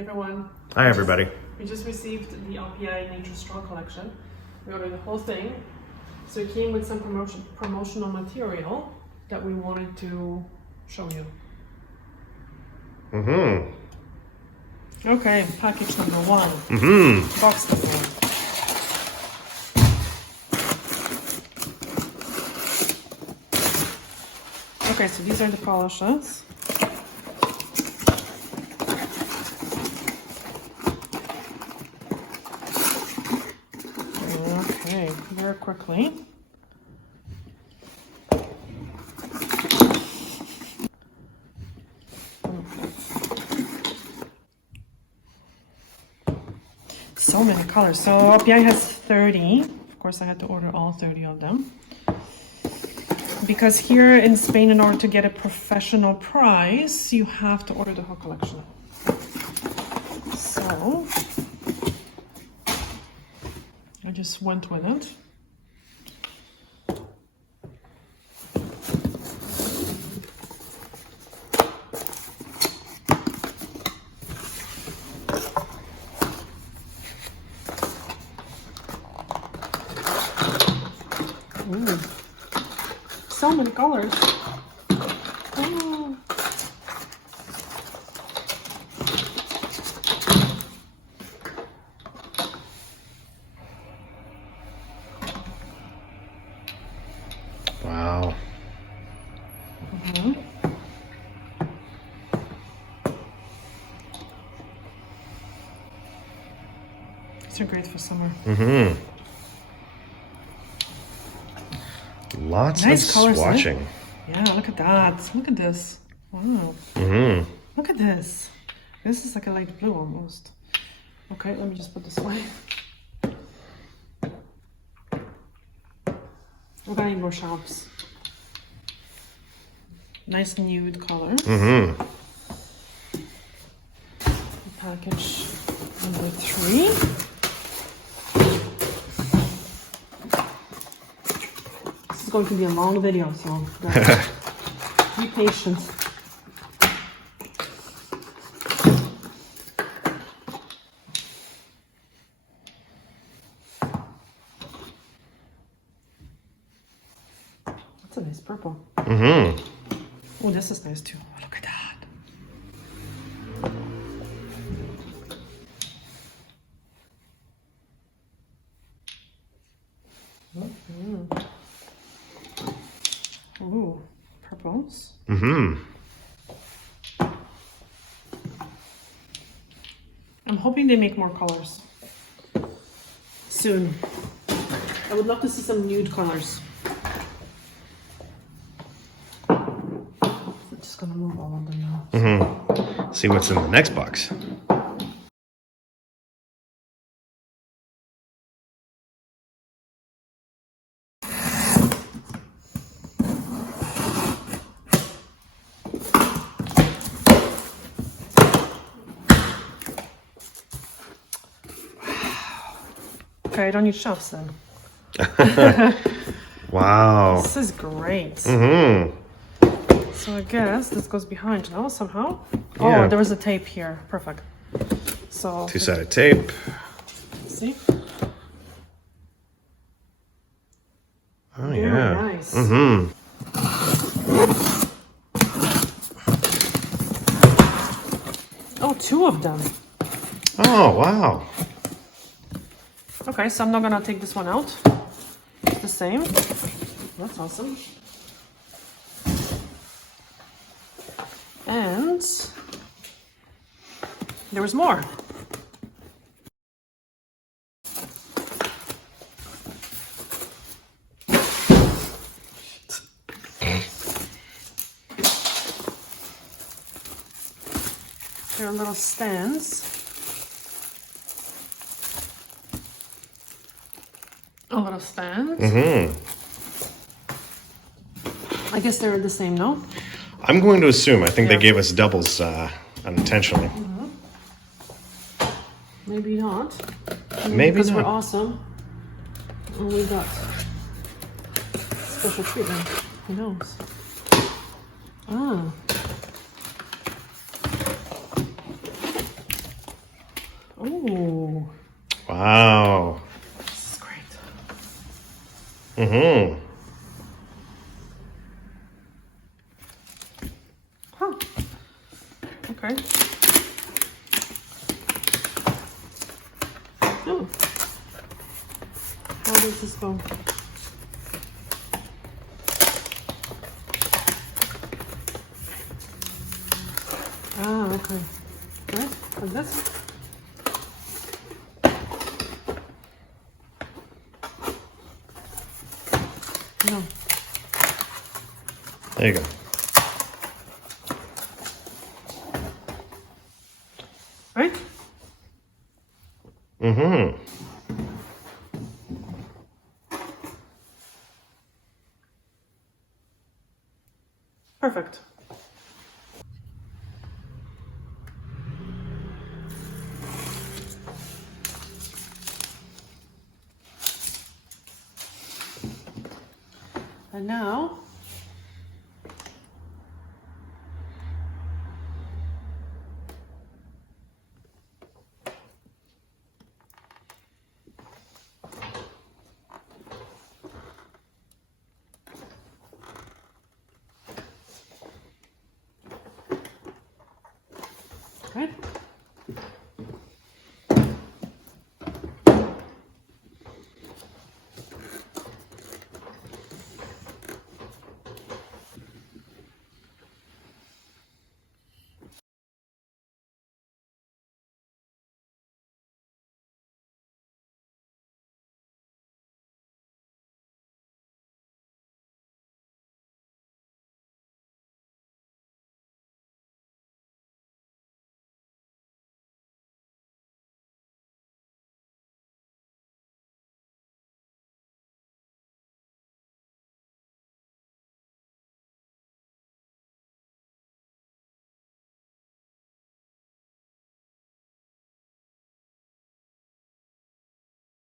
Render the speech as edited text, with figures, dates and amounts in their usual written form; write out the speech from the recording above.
everyone. Hi everybody. We just received the OPI Nature Strong collection. We ordered the whole thing. So it came with some promotional material that we wanted to show you. Okay, package number one. Box number one. Okay, so these are the polishes. Okay, very quickly. So many colors. So OPI has 30. Of course, I had to order all 30 of them. Because here in Spain, in order to get a professional price, you have to order the whole collection. So I just went with it. Ooh. So many colors. Oh. Wow. These are great for summer. Lots nice of colors, swatching. Eh? Yeah, look at that. Look at this. Wow. Look at this. This is like a light blue almost. Okay, let me just put this away. We're gonna need more sharps. Nice nude color. Package number 3. This is going to be a long video, so be patient. That's a nice purple. Oh, this is nice too. Look at that. Ooh, purples. I'm hoping they make more colors soon. I would love to see some nude colors. I'm just gonna move all of them now. See what's in the next box. Okay, I don't need shelves then. Wow. This is great. So I guess this goes behind now somehow. Yeah. Oh, there was a tape here. Perfect. So Two-sided tape. see? Oh Very yeah. nice. Oh, 2 of them. Oh wow. Okay, so I'm not gonna take this one out. It's the same. That's awesome. And there was more. There are little stands. A lot of stands. I guess they're the same, no? I'm going to assume. I think they gave us doubles unintentionally. Maybe not. Maybe because not. we're awesome. And we got special treatment. Who knows? Ah. Wow. This is great. Mm-hmm. Huh. Okay. Oh. How does this go? Ah, okay. Right, like this. No. There you go. Right? Mm-hmm. Perfect. And now, right?